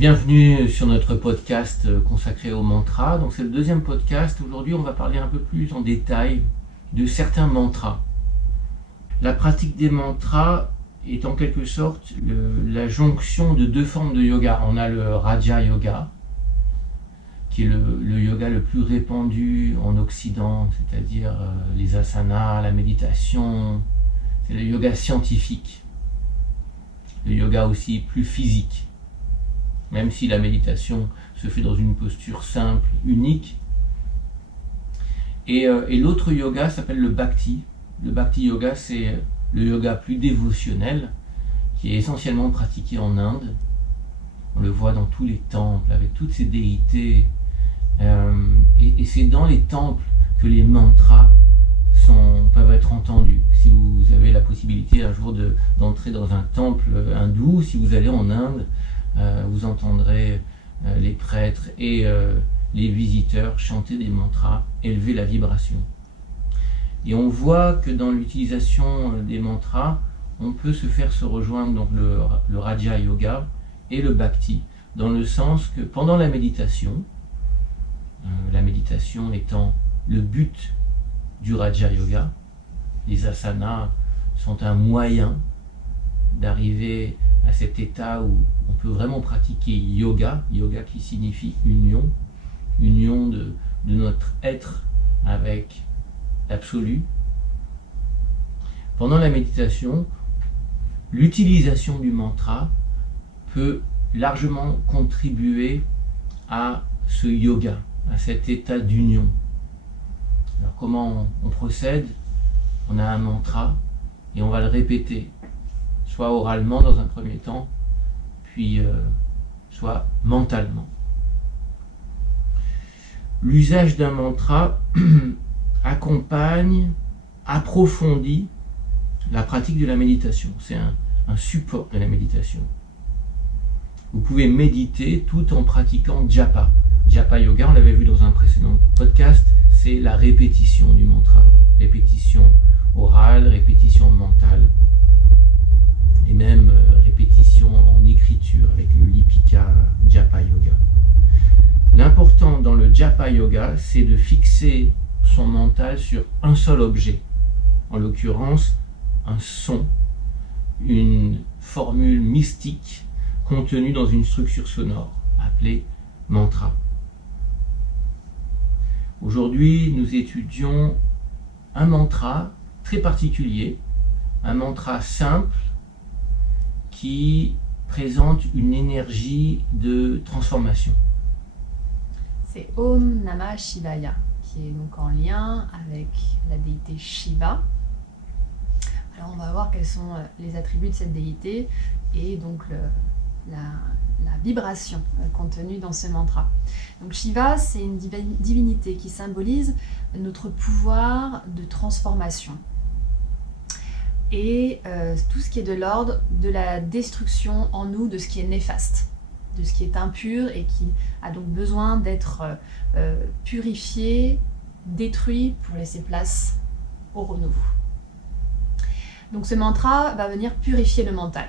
Bienvenue sur notre podcast consacré au mantra. Donc c'est le deuxième podcast. Aujourd'hui, on va parler un peu plus en détail de certains mantras. La pratique des mantras est en quelque sorte la jonction de deux formes de yoga. On a le Raja Yoga, qui est le yoga le plus répandu en Occident, c'est-à-dire les asanas, la méditation. C'est le yoga scientifique. Le yoga aussi plus physique. Même si la méditation se fait dans une posture simple, unique. Et l'autre yoga s'appelle le Bhakti. Le Bhakti Yoga, c'est le yoga plus dévotionnel, qui est essentiellement pratiqué en Inde. On le voit dans tous les temples, avec toutes ces déités. Et c'est dans les temples que les mantras peuvent être entendus. Si vous avez la possibilité un jour d'entrer dans un temple hindou, si vous allez en Inde, vous entendrez les prêtres et les visiteurs chanter des mantras, élever la vibration. Et on voit que dans l'utilisation des mantras, on peut se rejoindre donc le Raja Yoga et le Bhakti, dans le sens que pendant la méditation étant le but du Raja Yoga, les asanas sont un moyen d'arriver à cet état où on peut vraiment pratiquer yoga qui signifie union de notre être avec l'absolu. Pendant la méditation, l'utilisation du mantra peut largement contribuer à ce yoga, à cet état d'union. Alors comment on procède? On a un mantra et on va le répéter, soit oralement dans un premier temps, puis soit mentalement. L'usage d'un mantra accompagne, approfondit la pratique de la méditation. C'est un support de la méditation. Vous pouvez méditer tout en pratiquant japa. Japa yoga, on l'avait vu dans un précédent podcast, c'est la répétition du mantra. Répétition orale, répétition mentale. Et même répétition en écriture avec le Lipika Japa Yoga. L'important dans le Japa Yoga, c'est de fixer son mental sur un seul objet, en l'occurrence un son, une formule mystique contenue dans une structure sonore, appelée mantra. Aujourd'hui, nous étudions un mantra très particulier, un mantra simple, qui présente une énergie de transformation. C'est Om Namah Shivaya, qui est donc en lien avec la déité Shiva. Alors on va voir quels sont les attributs de cette déité et donc la vibration contenue dans ce mantra. Donc Shiva, c'est une divinité qui symbolise notre pouvoir de transformation. Et tout ce qui est de l'ordre de la destruction en nous de ce qui est néfaste, de ce qui est impur et qui a donc besoin d'être purifié, détruit pour laisser place au renouveau. Donc ce mantra va venir purifier le mental.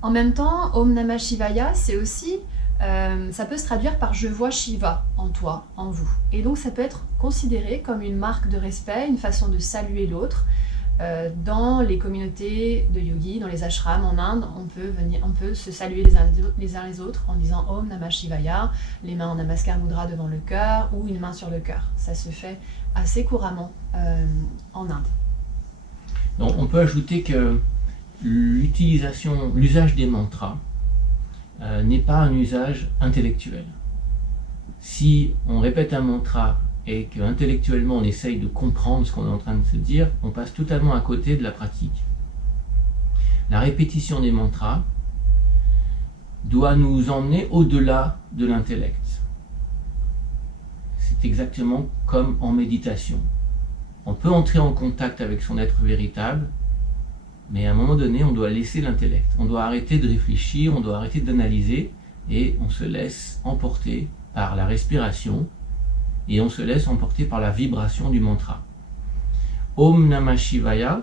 En même temps, Om Namah Shivaya, c'est aussi, ça peut se traduire par je vois Shiva en toi, en vous. Et donc ça peut être considéré comme une marque de respect, une façon de saluer l'autre. Dans les communautés de yogis, dans les ashrams en Inde, on peut se saluer les uns les autres en disant Om Namah Shivaya, les mains en Namaskar Mudra devant le cœur ou une main sur le cœur. Ça se fait assez couramment en Inde. Donc, on peut ajouter que l'usage des mantras n'est pas un usage intellectuel. Si on répète un mantra et qu'intellectuellement on essaye de comprendre ce qu'on est en train de se dire, on passe totalement à côté de la pratique. La répétition des mantras doit nous emmener au-delà de l'intellect. C'est exactement comme en méditation. On peut entrer en contact avec son être véritable, mais à un moment donné, on doit laisser l'intellect. On doit arrêter de réfléchir, on doit arrêter d'analyser, et on se laisse emporter par la respiration, et on se laisse emporter par la vibration du mantra. Om Namah Shivaya,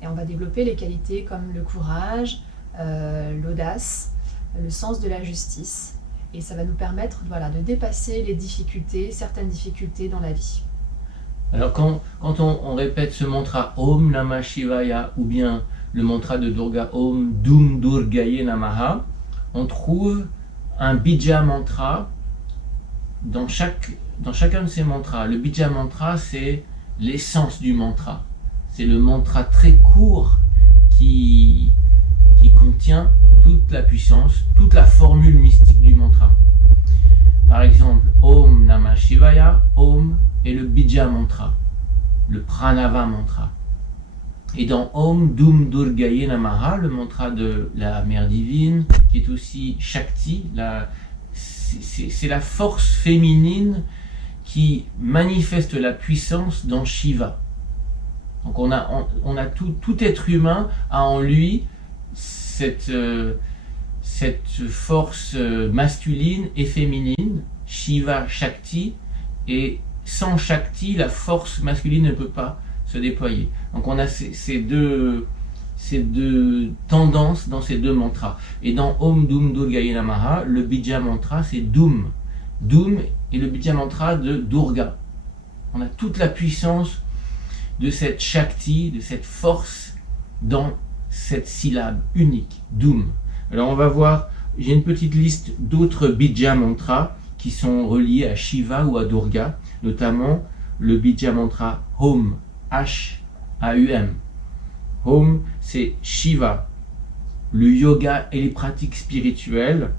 Et on va développer les qualités comme le courage, l'audace, le sens de la justice. Et ça va nous permettre de dépasser les difficultés, certaines difficultés dans la vie. Alors quand on répète ce mantra Om Namah Shivaya ou bien le mantra de Durga Om Dum Durgaye Namaha, on trouve un bija mantra dans chacun de ces mantras. Le bija mantra, c'est l'essence du mantra. C'est le mantra très court qui contient toute la puissance, toute la formule mystique du mantra. Par exemple, Om Namah Shivaya, Om est le bija mantra, le pranava mantra. Et dans Om Dum Durgaye Namaha, le mantra de la mère divine, qui est aussi Shakti, c'est la force féminine qui manifeste la puissance dans Shiva. Donc on a tout être humain a en lui cette force masculine et féminine, Shiva Shakti, et sans Shakti, la force masculine ne peut pas se déployer. Donc on a ces deux tendances dans ces deux mantras. Et dans Om Dum Durgaye Namaha, le bija mantra c'est Dum. Dum est le bija mantra de Durga. On a toute la puissance de cette Shakti, de cette force dans cette syllabe unique, Dum. Alors on va voir, j'ai une petite liste d'autres bija mantras qui sont reliés à Shiva ou à Durga, notamment le bija mantra Om, H-A-U-M. Om, c'est Shiva, le yoga et les pratiques spirituelles,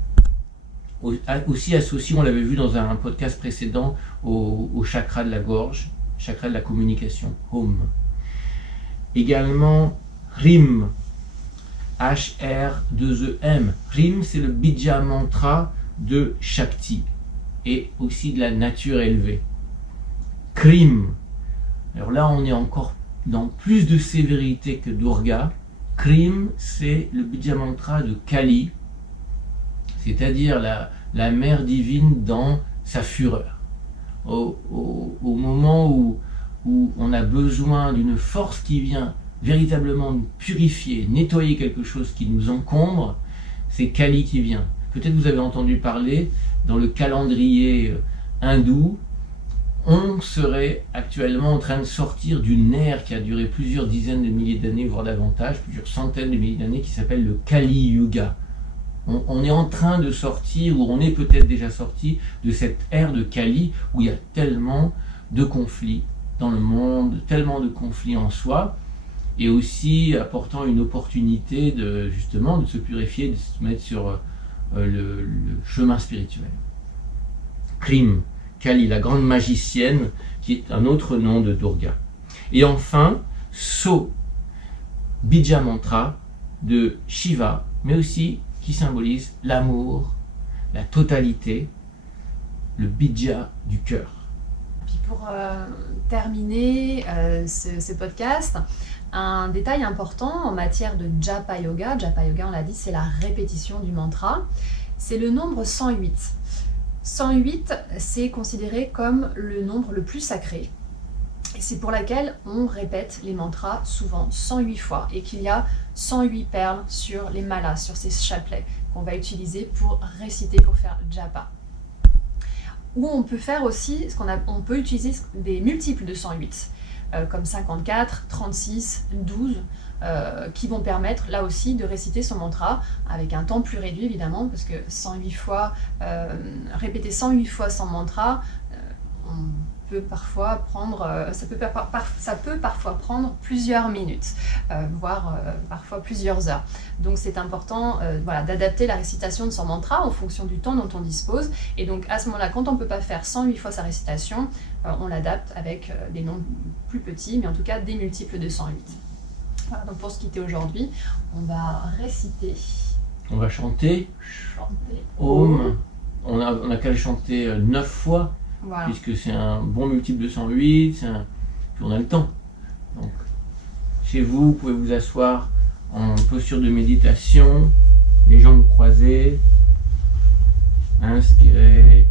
aussi associé, on l'avait vu dans un podcast précédent, au chakra de la gorge, chakra de la communication, Om. Également Rim, H-R-2-E-M. Rim, c'est le bija mantra de Shakti et aussi de la nature élevée. Krim, alors là on est encore dans plus de sévérité que Durga. Krim, c'est le bija mantra de Kali, c'est-à-dire la mère divine dans sa fureur. Au moment où on a besoin d'une force qui vient véritablement nous purifier, nettoyer quelque chose qui nous encombre, c'est Kali qui vient. Peut-être vous avez entendu parler, dans le calendrier hindou, on serait actuellement en train de sortir d'une ère qui a duré plusieurs dizaines de milliers d'années, voire davantage, plusieurs centaines de milliers d'années, qui s'appelle le Kali Yuga. On est en train de sortir, ou on est peut-être déjà sorti, de cette ère de Kali, où il y a tellement de conflits dans le monde, tellement de conflits en soi, et aussi apportant une opportunité de se purifier, de se mettre sur le chemin spirituel. Krim, Kali, la grande magicienne, qui est un autre nom de Durga. Et enfin, So, bija mantra de Shiva, mais aussi qui symbolise l'amour, la totalité, le bija du cœur. Puis pour terminer ce podcast, un détail important en matière de Japa Yoga. Japa Yoga, on l'a dit, c'est la répétition du mantra. C'est le nombre 108. 108, c'est considéré comme le nombre le plus sacré. Et c'est pour laquelle on répète les mantras souvent 108 fois et qu'il y a 108 perles sur les malas, sur ces chapelets qu'on va utiliser pour réciter, pour faire japa. Ou on peut faire aussi, on peut utiliser des multiples de 108, comme 54, 36, 12, qui vont permettre là aussi de réciter son mantra avec un temps plus réduit évidemment, parce que 108 fois, répéter 108 fois son mantra, on peut parfois prendre, ça peut parfois prendre plusieurs minutes, voire parfois plusieurs heures. Donc c'est important d'adapter la récitation de son mantra en fonction du temps dont on dispose. Et donc à ce moment-là, quand on ne peut pas faire 108 fois sa récitation, on l'adapte avec des nombres plus petits, mais en tout cas des multiples de 108. Voilà, donc pour se quitter aujourd'hui, on va réciter. On va chanter. Om. On a qu'à le chanter 9 fois. Voilà. Puisque c'est un bon multiple de 108, puis on a le temps. Donc, chez vous, vous pouvez vous asseoir en posture de méditation, les jambes croisées, inspirez,